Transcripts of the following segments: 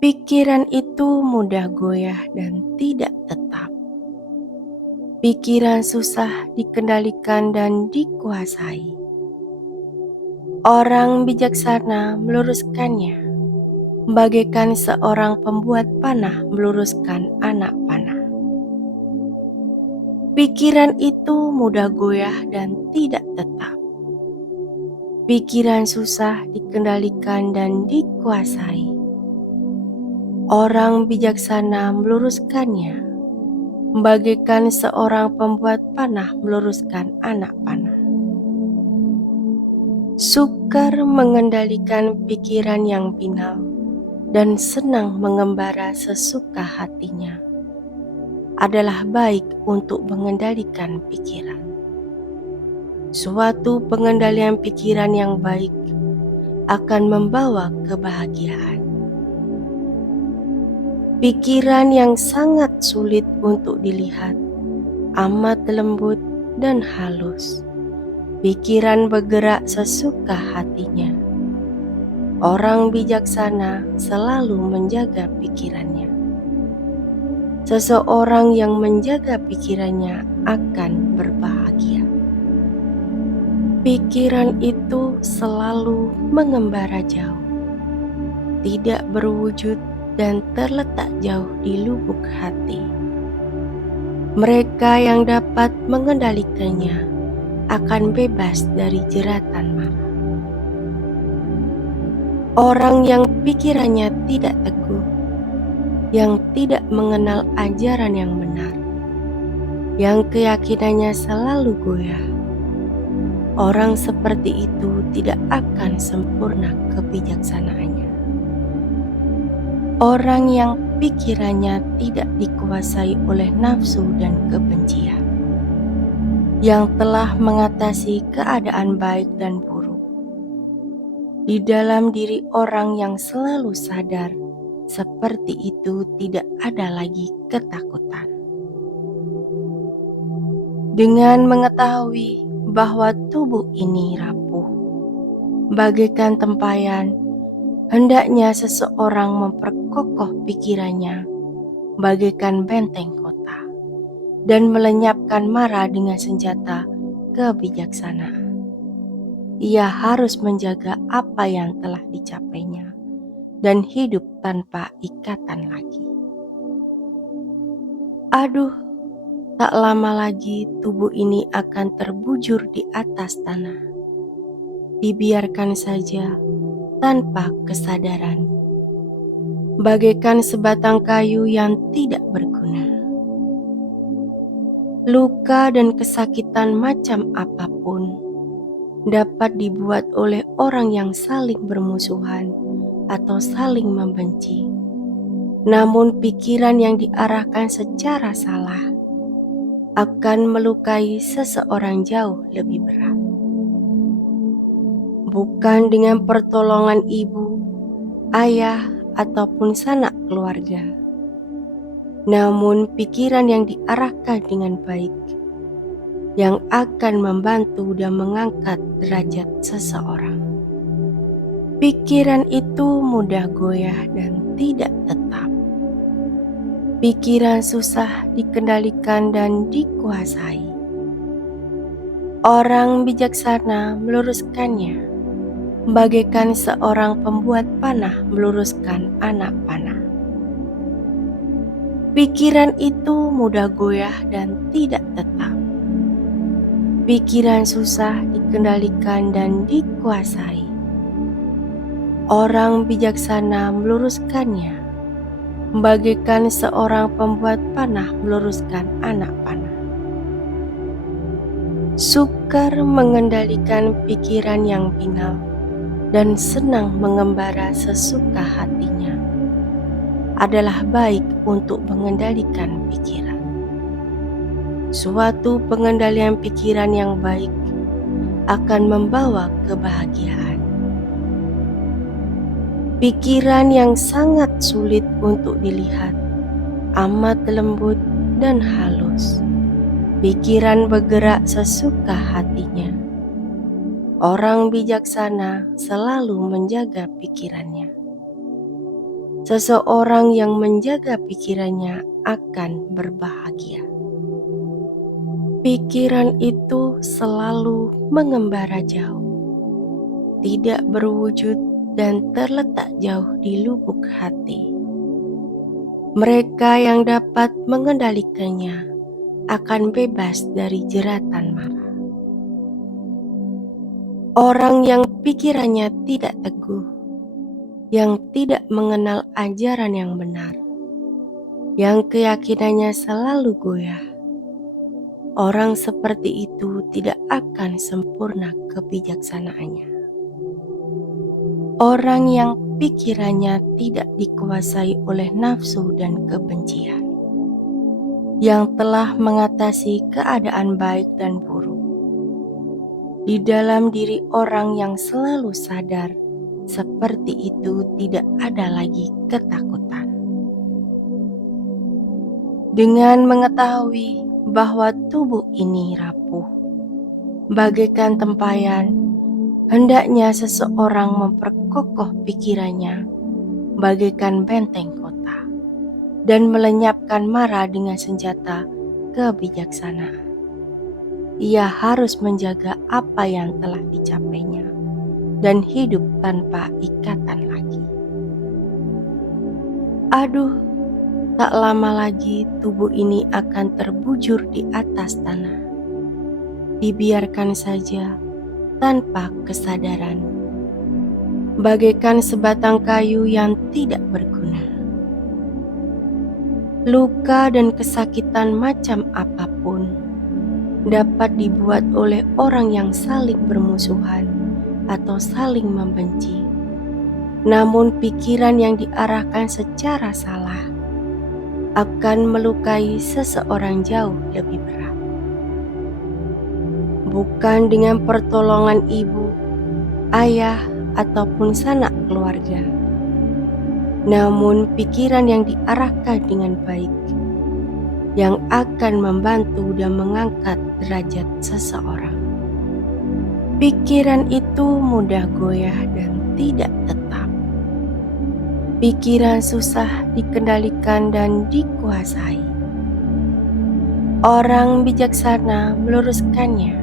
Pikiran itu mudah goyah dan tidak tetap. Pikiran susah dikendalikan dan dikuasai. Orang bijaksana meluruskannya, bagaikan seorang pembuat panah meluruskan anak panah. Pikiran itu mudah goyah dan tidak tetap. Pikiran susah dikendalikan dan dikuasai. Orang bijaksana meluruskannya, bagaikan seorang pembuat panah meluruskan anak panah. Sukar mengendalikan pikiran yang binal dan senang mengembara sesuka hatinya adalah baik untuk mengendalikan pikiran. Suatu pengendalian pikiran yang baik akan membawa kebahagiaan. Pikiran yang sangat sulit untuk dilihat, amat lembut dan halus. Pikiran bergerak sesuka hatinya. Orang bijaksana selalu menjaga pikirannya. Seseorang yang menjaga pikirannya akan berbahagia. Pikiran itu selalu mengembara jauh, tidak berwujud dan terletak jauh di lubuk hati. Mereka yang dapat mengendalikannya akan bebas dari jeratan marah. Orang yang pikirannya tidak teguh, yang tidak mengenal ajaran yang benar, yang keyakinannya selalu goyah, orang seperti itu tidak akan sempurna kebijaksanaannya. Orang yang pikirannya tidak dikuasai oleh nafsu dan kebencian, yang telah mengatasi keadaan baik dan buruk. Di dalam diri orang yang selalu sadar, seperti itu tidak ada lagi ketakutan. Dengan mengetahui bahwa tubuh ini rapuh, bagaikan tempayan, hendaknya seseorang memperkokoh pikirannya bagaikan benteng kota dan melenyapkan mara dengan senjata kebijaksanaan. Ia harus menjaga apa yang telah dicapainya dan hidup tanpa ikatan lagi. Aduh, tak lama lagi tubuh ini akan terbujur di atas tanah. Dibiarkan saja tanpa kesadaran, bagaikan sebatang kayu yang tidak berguna. Luka dan kesakitan macam apapun dapat dibuat oleh orang yang saling bermusuhan atau saling membenci. Namun pikiran yang diarahkan secara salah akan melukai seseorang jauh lebih berat. Bukan dengan pertolongan ibu, ayah, ataupun sanak keluarga, namun pikiran yang diarahkan dengan baik yang akan membantu dan mengangkat derajat seseorang. Pikiran itu mudah goyah dan tidak tetap. Pikiran susah dikendalikan dan dikuasai. Orang bijaksana meluruskannya, bagaikan seorang pembuat panah meluruskan anak panah. Pikiran itu mudah goyah dan tidak tetap. Pikiran susah dikendalikan dan dikuasai. Orang bijaksana meluruskannya, bagaikan seorang pembuat panah meluruskan anak panah. Sukar mengendalikan pikiran yang binal dan senang mengembara sesuka hatinya adalah baik untuk mengendalikan pikiran. Suatu pengendalian pikiran yang baik akan membawa kebahagiaan. Pikiran yang sangat sulit untuk dilihat, amat lembut dan halus. Pikiran bergerak sesuka hatinya. Orang bijaksana selalu menjaga pikirannya. Seseorang yang menjaga pikirannya akan berbahagia. Pikiran itu selalu mengembara jauh, tidak berwujud dan terletak jauh di lubuk hati. Mereka yang dapat mengendalikannya akan bebas dari jeratan marah. Orang yang pikirannya tidak teguh, yang tidak mengenal ajaran yang benar, yang keyakinannya selalu goyah, orang seperti itu tidak akan sempurna kebijaksanaannya. Orang yang pikirannya tidak dikuasai oleh nafsu dan kebencian, yang telah mengatasi keadaan baik dan buruk. Di dalam diri orang yang selalu sadar, seperti itu tidak ada lagi ketakutan. Dengan mengetahui bahwa tubuh ini rapuh, bagaikan tempayan, hendaknya seseorang memperkokoh pikirannya bagaikan benteng kota dan melenyapkan mara dengan senjata kebijaksanaan. Ia harus menjaga apa yang telah dicapainya dan hidup tanpa ikatan lagi. Aduh, tak lama lagi tubuh ini akan terbujur di atas tanah. Dibiarkan saja tanpa kesadaran, bagaikan sebatang kayu yang tidak berguna. Luka dan kesakitan macam apapun dapat dibuat oleh orang yang saling bermusuhan atau saling membenci. Namun pikiran yang diarahkan secara salah akan melukai seseorang jauh lebih berat. Bukan dengan pertolongan ibu, ayah, ataupun sanak keluarga, namun pikiran yang diarahkan dengan baik, yang akan membantu dan mengangkat derajat seseorang. Pikiran itu mudah goyah dan tidak tetap. Pikiran susah dikendalikan dan dikuasai. Orang bijaksana meluruskannya,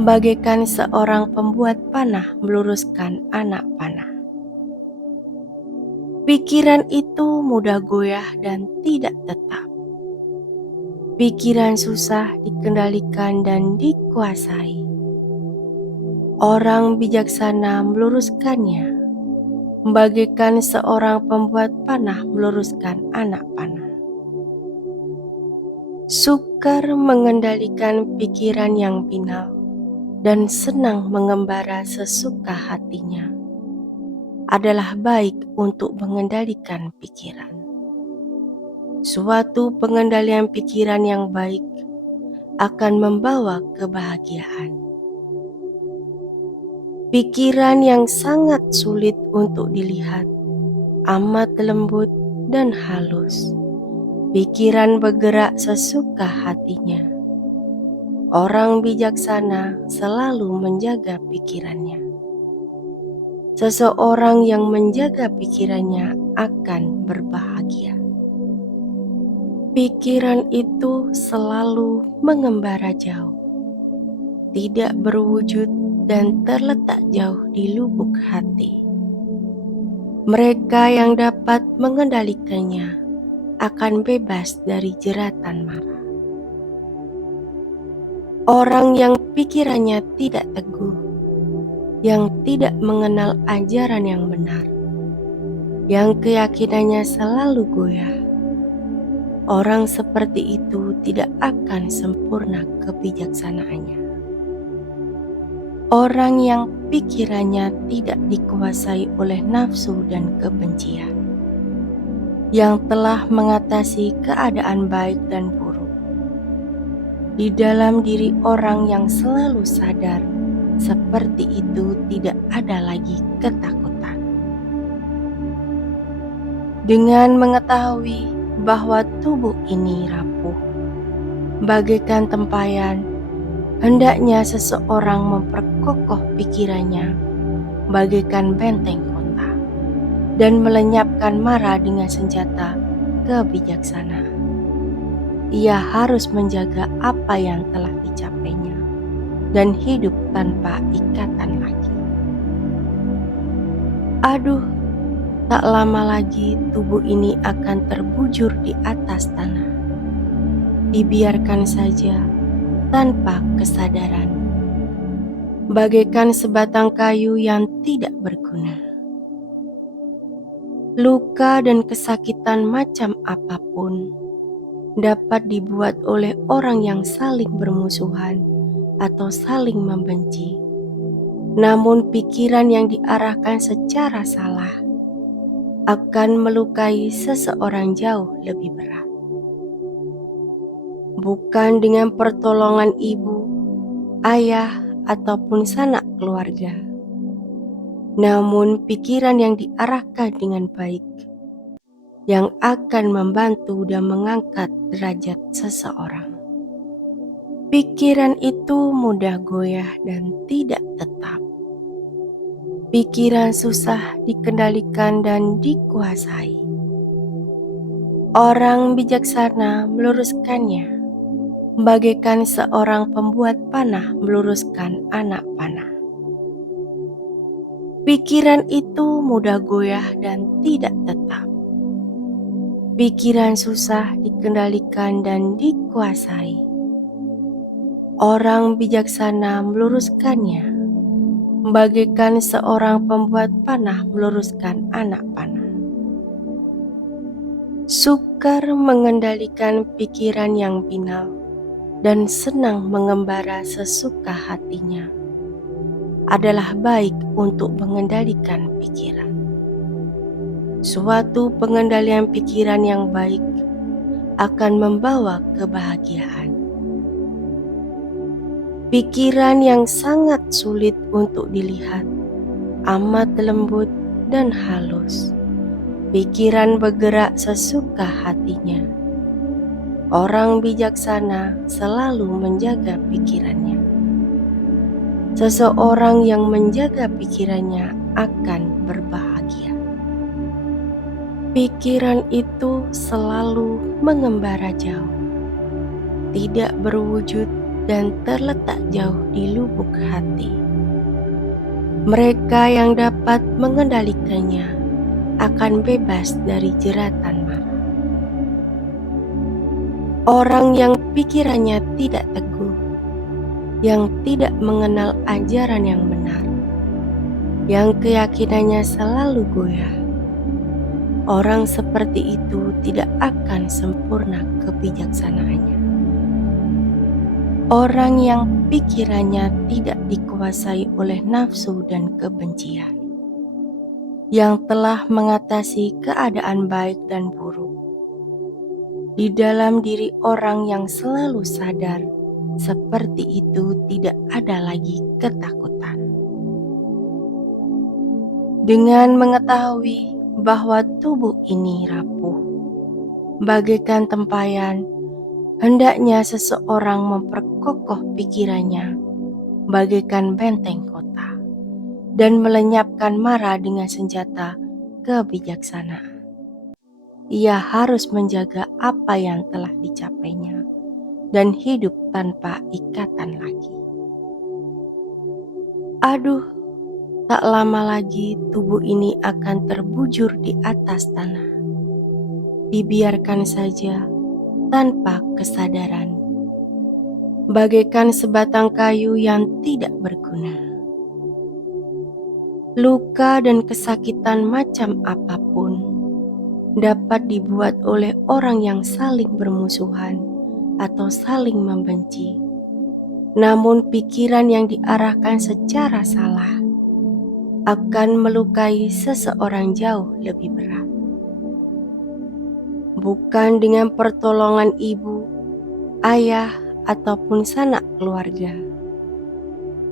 bagaikan seorang pembuat panah meluruskan anak panah. Pikiran itu mudah goyah dan tidak tetap. Pikiran susah dikendalikan dan dikuasai. Orang bijaksana meluruskannya, bagaikan seorang pembuat panah meluruskan anak panah. Sukar mengendalikan pikiran yang binal dan senang mengembara sesuka hatinya adalah baik untuk mengendalikan pikiran. Suatu pengendalian pikiran yang baik akan membawa kebahagiaan. Pikiran yang sangat sulit untuk dilihat, amat lembut dan halus. Pikiran bergerak sesuka hatinya. Orang bijaksana selalu menjaga pikirannya. Seseorang yang menjaga pikirannya akan berbahagia. Pikiran itu selalu mengembara jauh, tidak berwujud dan terletak jauh di lubuk hati. Mereka yang dapat mengendalikannya akan bebas dari jeratan marah. Orang yang pikirannya tidak teguh, yang tidak mengenal ajaran yang benar, yang keyakinannya selalu goyah, orang seperti itu tidak akan sempurna kebijaksanaannya. Orang yang pikirannya tidak dikuasai oleh nafsu dan kebencian, yang telah mengatasi keadaan baik dan buruk. Di dalam diri orang yang selalu sadar, seperti itu tidak ada lagi ketakutan. Dengan mengetahui bahwa tubuh ini rapuh, bagaikan tempayan, hendaknya seseorang memperkokoh pikirannya bagaikan benteng kota dan melenyapkan mara dengan senjata kebijaksanaan. Ia harus menjaga apa yang telah dicapainya dan hidup tanpa ikatan lagi. Aduh, tak lama lagi tubuh ini akan terbujur di atas tanah. Dibiarkan saja tanpa kesadaran, bagaikan sebatang kayu yang tidak berguna. Luka dan kesakitan macam apapun dapat dibuat oleh orang yang saling bermusuhan atau saling membenci. Namun pikiran yang diarahkan secara salah akan melukai seseorang jauh lebih berat. Bukan dengan pertolongan ibu, ayah, ataupun sanak keluarga, namun pikiran yang diarahkan dengan baik yang akan membantu dan mengangkat derajat seseorang. Pikiran itu mudah goyah dan tidak tetap. Pikiran susah dikendalikan dan dikuasai. Orang bijaksana meluruskannya, bagaikan seorang pembuat panah meluruskan anak panah. Pikiran itu mudah goyah dan tidak tetap. Pikiran susah dikendalikan dan dikuasai. Orang bijaksana meluruskannya, bagaikan seorang pembuat panah meluruskan anak panah. Sukar mengendalikan pikiran yang binal dan senang mengembara sesuka hatinya adalah baik untuk mengendalikan pikiran. Suatu pengendalian pikiran yang baik akan membawa kebahagiaan. Pikiran yang sangat sulit untuk dilihat, amat lembut dan halus. Pikiran bergerak sesuka hatinya. Orang bijaksana selalu menjaga pikirannya. Seseorang yang menjaga pikirannya akan berbahagia. Pikiran itu selalu mengembara jauh, tidak berwujud dan terletak jauh di lubuk hati. Mereka yang dapat mengendalikannya akan bebas dari jeratan marah. Orang yang pikirannya tidak teguh, yang tidak mengenal ajaran yang benar, yang keyakinannya selalu goyah, orang seperti itu tidak akan sempurna kebijaksanaannya. Orang yang pikirannya tidak dikuasai oleh nafsu dan kebencian, yang telah mengatasi keadaan baik dan buruk. Di dalam diri orang yang selalu sadar, seperti itu tidak ada lagi ketakutan. Dengan mengetahui bahwa tubuh ini rapuh, bagaikan tempayan, hendaknya seseorang memperkokoh pikirannya bagaikan benteng kota dan melenyapkan mara dengan senjata kebijaksanaan. Ia harus menjaga apa yang telah dicapainya dan hidup tanpa ikatan lagi. Aduh, tak lama lagi tubuh ini akan terbujur di atas tanah. Dibiarkan saja tanpa kesadaran, bagaikan sebatang kayu yang tidak berguna. Luka dan kesakitan macam apapun dapat dibuat oleh orang yang saling bermusuhan atau saling membenci. Namun pikiran yang diarahkan secara salah akan melukai seseorang jauh lebih berat. Bukan dengan pertolongan ibu, ayah, ataupun sanak keluarga,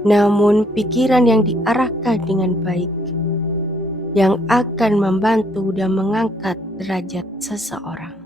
namun pikiran yang diarahkan dengan baik yang akan membantu dan mengangkat derajat seseorang.